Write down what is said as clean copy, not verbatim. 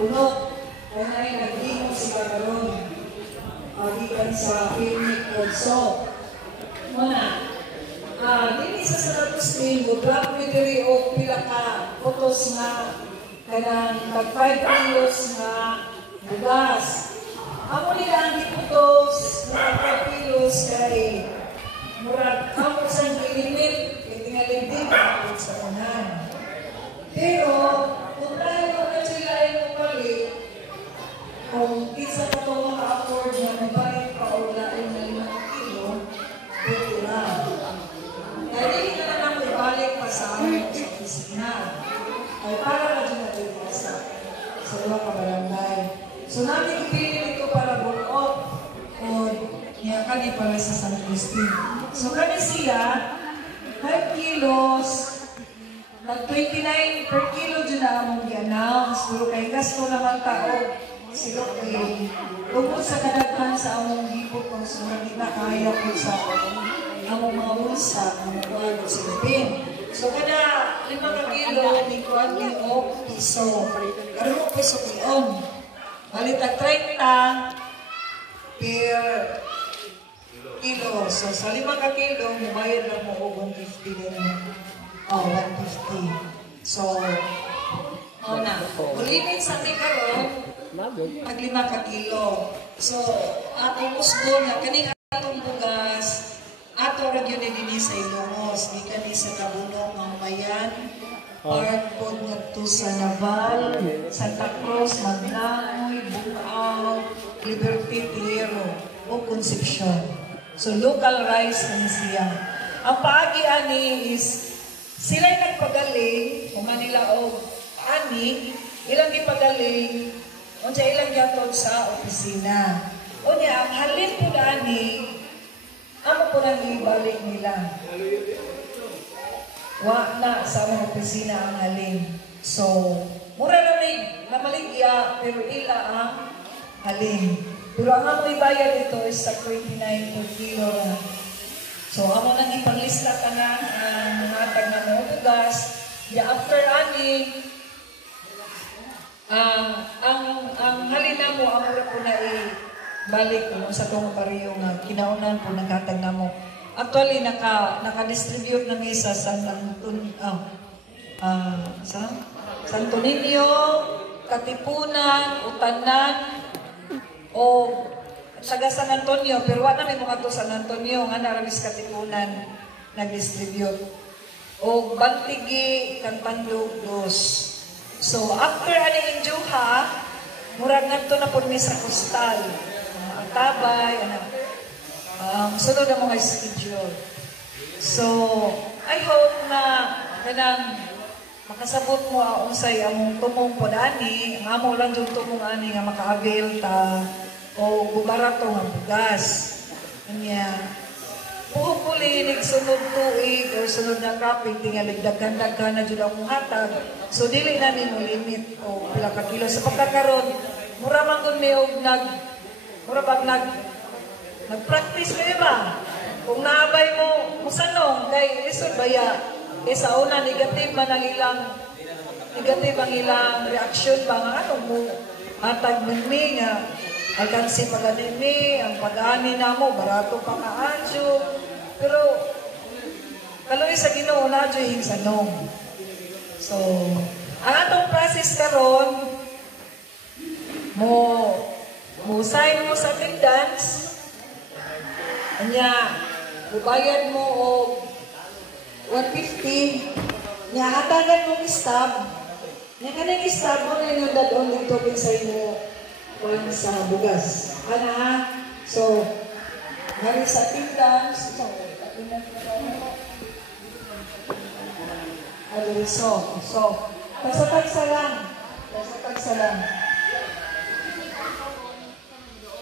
nabunot. Kaya na yung nagdino sila karon. Gikan sa clinic also. Muna, dili sa Santos Spring, bugla ko diri o pila ka photos nga kanang tag 5 kilos nga bugas. Amo nila ang photos nga 5 kilos kay murag amo sa limit kay tingalin din sa tanan. Pero kung tayo na sila ay mapalit, kung isa pa ito maka-afford na mabalit pa o lain na 5 kilo, pwede na. Dahil hindi ka na lang ibalik pa sa amin sa opisina. Ay para na dyan natin sa luwa ka barangay. So namin ipili ito para bull-up o niya kani para sa San Agustin. So kani sila, 5 kilos, nag-29 per kilo dyan na among i-announce. Pero kay gasto naman tao, sila kay lubos sa kadaghan sa among hipot kung sumali na kaya po sa among mga bulsa, among kuwan o silipin. So kada 5 ka kilo, may kuwan din o piso. Karoon mo piso kiyon. Balitag 30 per kilo. So sa 5 ka kilo, mabayad lang mo o 150 din. 150. So, ulitin sa ating karoon, pag 5 ka kilo. So, atong musgo na, kani atong bugas, atong ragyon din sa Ilongos, di kani sa Tabunong, Mamayan, Parkpod nga to sa Naval, Santa Cruz, Maglangoy, Bukaw, Liberty, Tiro, o Concepcion. So, local rice na siya. Ang paagi ani is, sila'y nagpagaling, kung nila o ani, ilang ipagaling, o siya ilang gatod sa opisina. O niya, ang halin po na ani, amo po nang ibalik nila. Wa na sa mga opisina ang halin. So, mura na may namaligya, pero ila ang halin. Pero ang amo ibayad ito is sa 29 per kilo na. So, amo nang ipaglista ka na ang matag na mga bugas. After ani, ang halina mo, amo na po na ibalik mo sa itong pariyo nga kinaunan po naghatag na mo. Actually, naka-distribute na misa sa Santo Niño, Katipunan, Utanan, o taga San Antonio, pero wala may mga to San Antonio, nga naramis Katipunan nag-distribute. O Bantigi, Cantandog, Dos. So, after ani Injuha, murag nagto na po sa Coastal. Ang Tabay, sunod ang mga schedule. So, I hope na kanang makasabot mo unsay among tumong po ani, ang amo lang yung tumong ani nga maka-avail ta o bumarato nga bugas. Kanya, puhupuli sunod tuig o sunod na kapig, tingalig daghan-daghan na dyan akong hatag. So, dili na mo limit o pila ka kilo. Sa pagkakaroon, mura man kung may nag-practice kayo ba? Kung naabay mo, musanong, kay lisod baya, sa una, negative man ang ilang reaction ba nga, ano mo, hatag mo nga, alkansi pag-animi, ang pag-ani na mo, barato pa ka-adyo. Pero, kaloy sa Ginoo na adyo yung sanong. So, ang atong process karon mo sign mo sa attendance, anya, bubayad mo o 150, nya hatagan mong stab, nya kanang stab mo na yung dadon dito sa inyo sa bugas. So, ngayon sa attendance, so, tagsa lang.